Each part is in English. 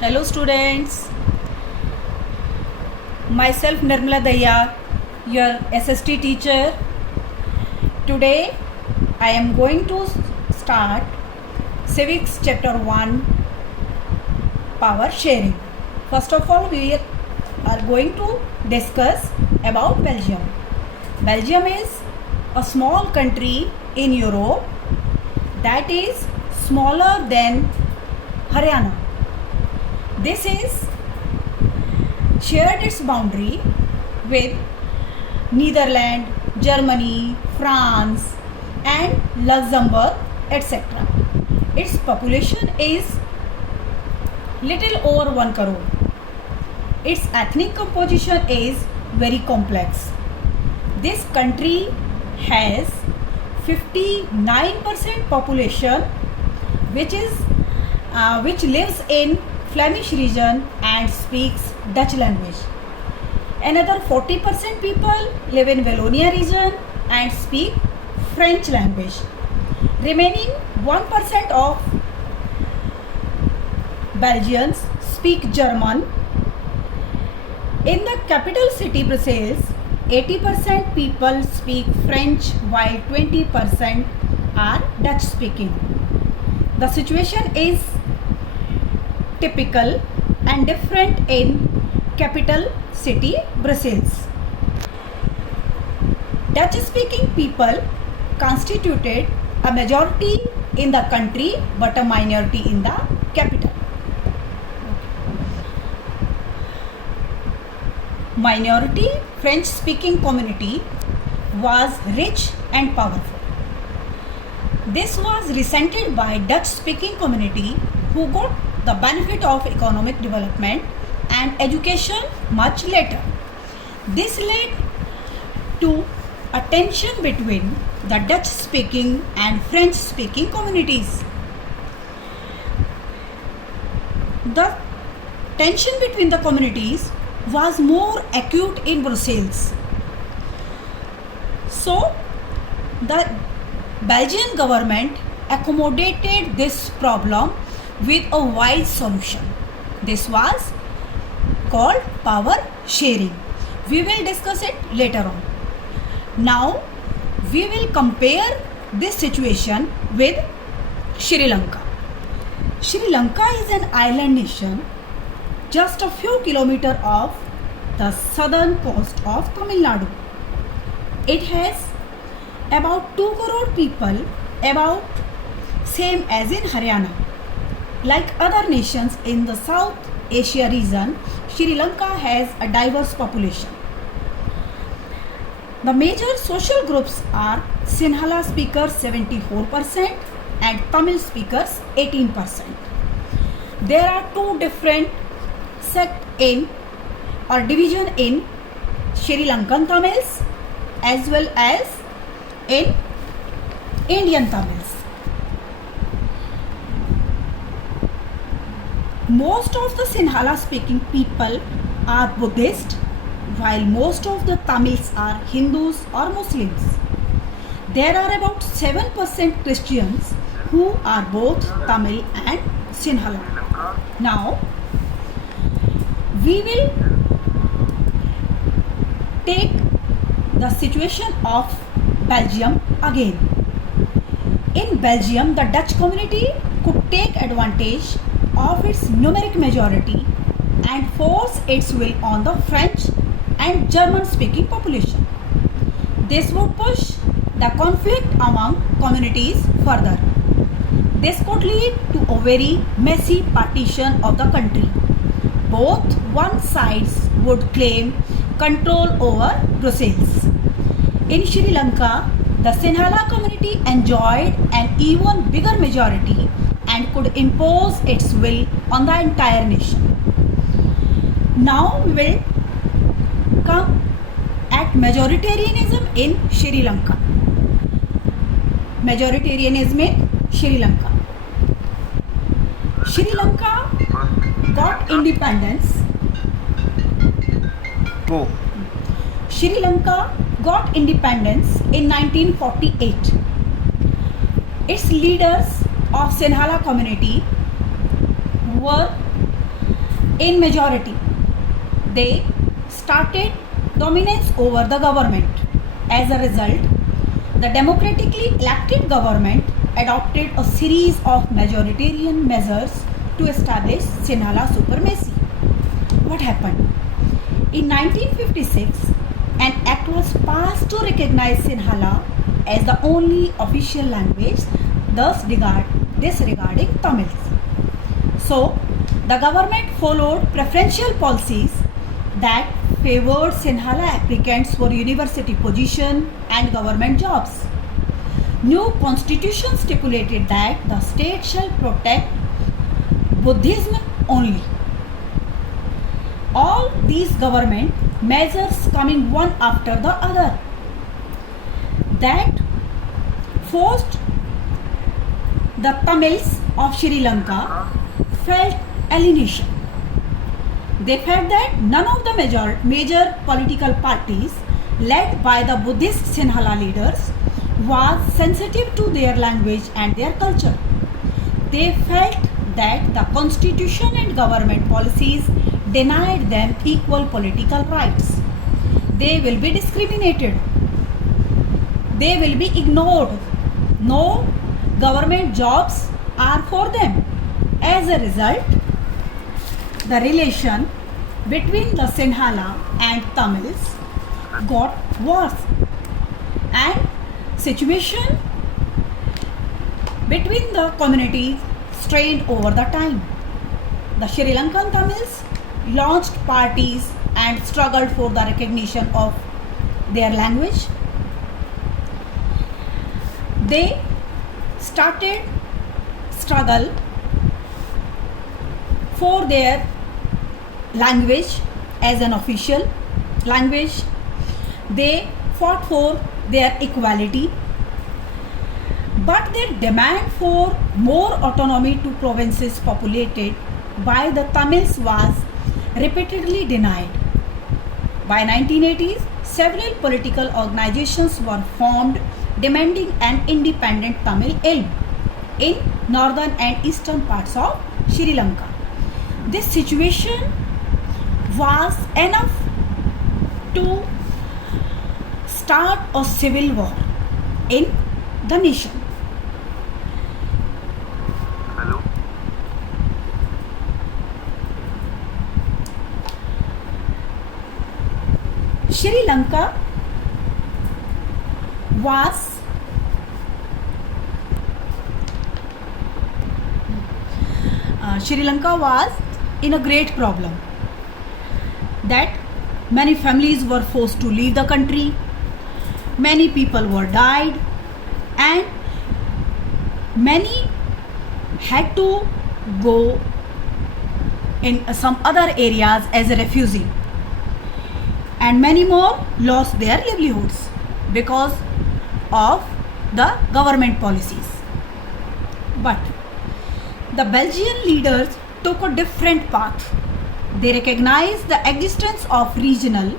Hello students, myself Nirmala Daya, your SST teacher. Today I am going to start Civics chapter 1 power sharing. First of all, we are going to discuss about Belgium. Belgium is a small country in Europe that is smaller than Haryana. This is shared its boundary with Netherlands, Germany, France and Luxembourg, etc. Its population is little over 1 crore. Its ethnic composition is very complex. This country has 59% population which lives in Flemish region and speaks Dutch language. Another 40% people live in Wallonia region and speak French language. Remaining 1% of Belgians speak German. In the capital city Brussels, 80% people speak French while 20% are Dutch speaking. The situation is typical and different in capital city Brussels. Dutch speaking people constituted a majority in the country but a minority in the capital. Minority French speaking community was rich and powerful. This was resented by Dutch speaking community who got the benefit of economic development and education much later. This led to a tension between the Dutch speaking and French speaking communities. The tension between the communities was more acute in Brussels. So the Belgian government accommodated this problem with a wise solution. This was called power sharing. We will discuss it later on. Now we will compare this situation with Sri Lanka. Sri Lanka is an island nation just a few kilometers off the southern coast of Tamil Nadu. It has about 2 crore people, about same as in Haryana. Like other nations in the South Asia region, Sri Lanka has a diverse population. The major social groups are Sinhala speakers 74% and Tamil speakers 18%. There are two different sects in or division in Sri Lankan Tamils as well as in Indian Tamils. Most of the Sinhala speaking people are Buddhist, while most of the Tamils are Hindus or Muslims. There are about 7% Christians who are both Tamil and Sinhala. Now, we will take the situation of Belgium again. In Belgium, the Dutch community could take advantage of its numeric majority and force its will on the French and German speaking population. This would push the conflict among communities further. This could lead to a very messy partition of the country. Both one sides would claim control over Brussels. In Sri Lanka, the Sinhala community enjoyed an even bigger majority and could impose its will on the entire nation. Now we will come at majoritarianism in Sri Lanka. Majoritarianism in Sri Lanka. Sri Lanka got independence. Sri Lanka got independence in 1948. Its leaders of Sinhala community were In majority, they started dominance over the government. As a result, the democratically elected government adopted a series of majoritarian measures to establish Sinhala supremacy. What happened? In 1956, an act was passed to recognize Sinhala as the only official language, thus disregarding Tamils. So, the government followed preferential policies that favored Sinhala applicants for university position and government jobs. New constitution stipulated that the state shall protect Buddhism only. All these government measures coming one after the other that forced the Tamils of Sri Lanka felt alienation. They felt that none of the major political parties led by the Buddhist Sinhala leaders was sensitive to their language and their culture. They felt that the constitution and government policies denied them equal political rights. They will be discriminated. They will be ignored. No government jobs are for them. As a result, the relation between the Sinhala and Tamils got worse, and situation between the communities strained over the time. The Sri Lankan Tamils launched parties and struggled for the recognition of their language. They started struggle for their language as an official language. They fought for their equality, but their demand for more autonomy to provinces populated by the Tamils was repeatedly denied. By 1980s, several political organizations were formed demanding an independent Tamil ilm in northern and eastern parts of Sri Lanka. This situation was enough to start a civil war in the nation. Hello. Sri Lanka was in a great problem that many families were forced to leave the country, many people were died, and many had to go in some other areas as a refugee, and many more lost their livelihoods because of the government policies. But the Belgian leaders took a different path. They recognized the existence of regional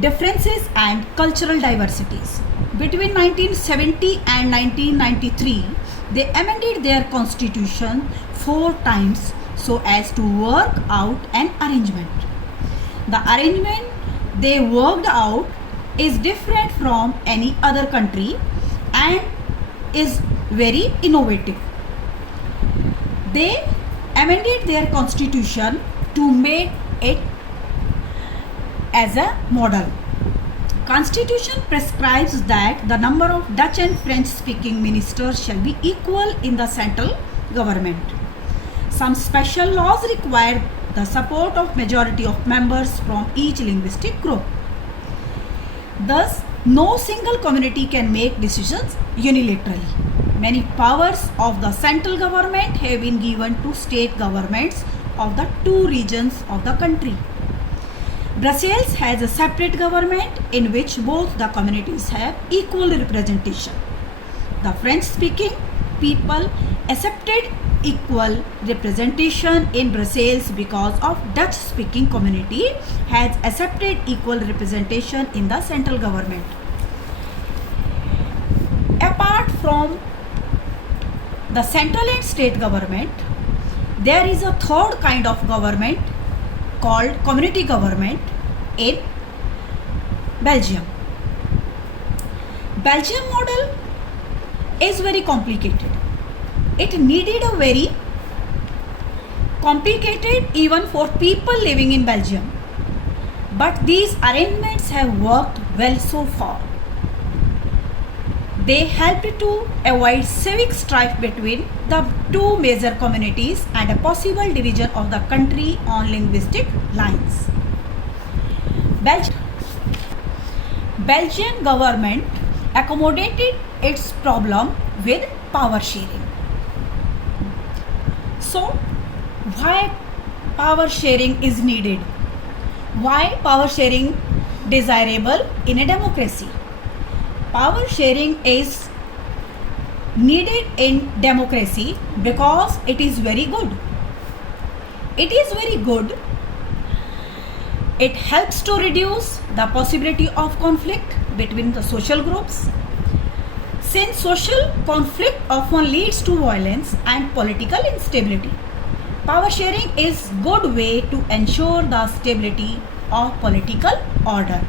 differences and cultural diversities. Between 1970 and 1993, they amended their constitution 4 times so as to work out an arrangement. The arrangement they worked out is different from any other country and is very innovative. They amended their constitution to make it as a model. Constitution prescribes that the number of Dutch and French speaking ministers shall be equal in the central government. Some special laws require the support of majority of members from each linguistic group. Thus, no single community can make decisions unilaterally. Many powers of the central government have been given to state governments of the 2 regions of the country. Brussels has a separate government in which both the communities have equal representation. The French-speaking people accepted equal representation in Brussels because of Dutch-speaking community has accepted equal representation in the central government. Apart from the central and state government, There is a third kind of government called community government in Belgium. Belgium model is very complicated. It needed a very complicated even for people living in Belgium. But these arrangements have worked well so far. They helped to avoid civic strife between the two major communities and a possible division of the country on linguistic lines. Belgian government accommodated its problem with power sharing. So, why power sharing is needed? Why power sharing desirable in a democracy? Power sharing is needed in democracy because it is very good. It is very good. It helps to reduce the possibility of conflict between the social groups. Since social conflict often leads to violence and political instability, power sharing is good way to ensure the stability of political order.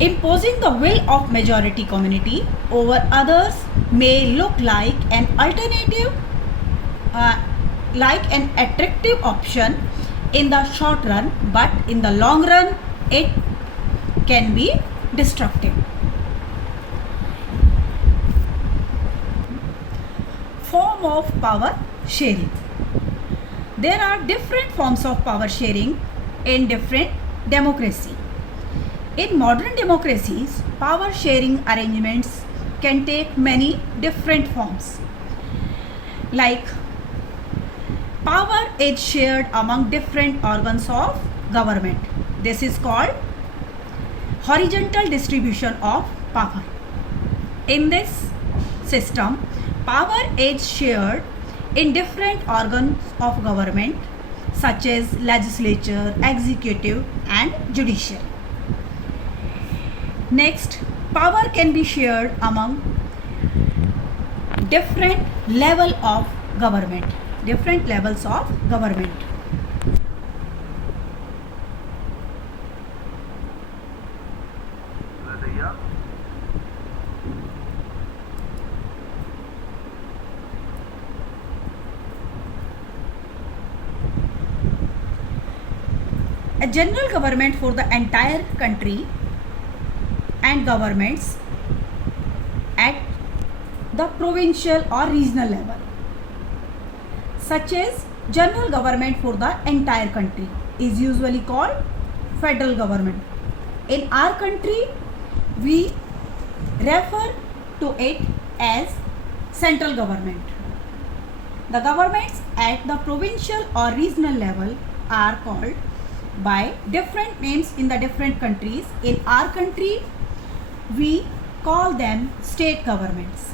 Imposing the will of majority community over others may look like an alternative, like an attractive option in the short run, but in the long run it can be destructive. Form of power sharing. There are different forms of power sharing in different democracies. In modern democracies, power sharing arrangements can take many different forms. Like, power is shared among different organs of government. This is called horizontal distribution of power. In this system, power is shared in different organs of government such as legislature, executive and judiciary. Next, power can be shared among different levels of government. Different levels of government. A general government for the entire country and governments at the provincial or regional level, such as general government for the entire country is usually called federal government. In our country, we refer to it as central government. The governments at the provincial or regional level are called by different names in the different countries. In our country, we call them state governments.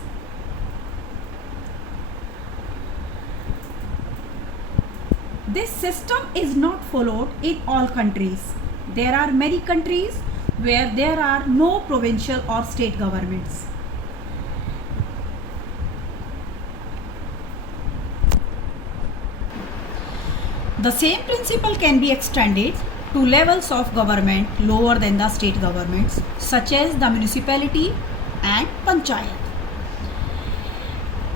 This system is not followed in all countries. There are many countries where there are no provincial or state governments. The same principle can be extended to levels of government lower than the state governments, such as the municipality and panchayat.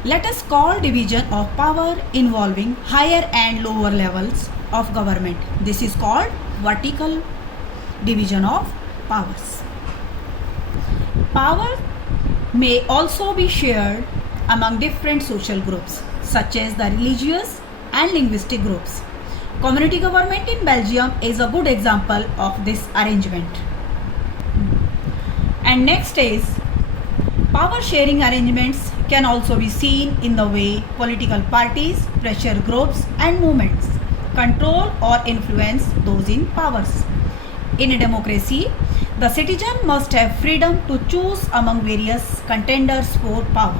Let us call division of power involving higher and lower levels of government. This is called vertical division of powers. Power may also be shared among different social groups, such as the religious and linguistic groups. Community government in Belgium is a good example of this arrangement. And next is, power sharing arrangements can also be seen in the way political parties, pressure groups and movements control or influence those in powers. In a democracy, the citizen must have freedom to choose among various contenders for power.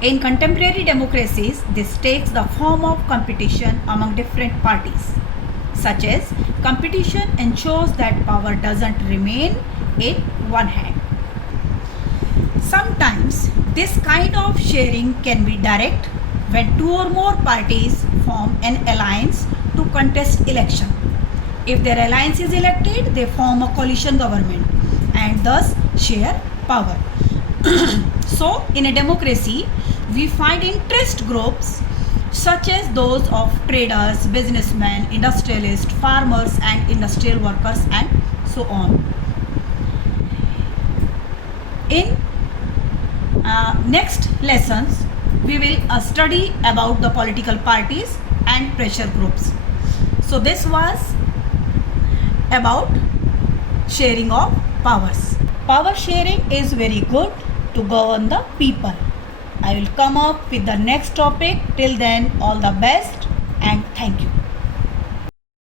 In contemporary democracies, this takes the form of competition among different parties, such as competition ensures that power doesn't remain in one hand. Sometimes this kind of sharing can be direct when two or more parties form an alliance to contest election. If their alliance is elected, they form a coalition government and thus share power. So, in a democracy, we find interest groups such as those of traders, businessmen, industrialists, farmers, and industrial workers, and so on. In next lessons, we will study about the political parties and pressure groups. So, this was about sharing of powers. Power sharing is very good to govern the people. I will come up with the next topic. Till then, all the best and thank you.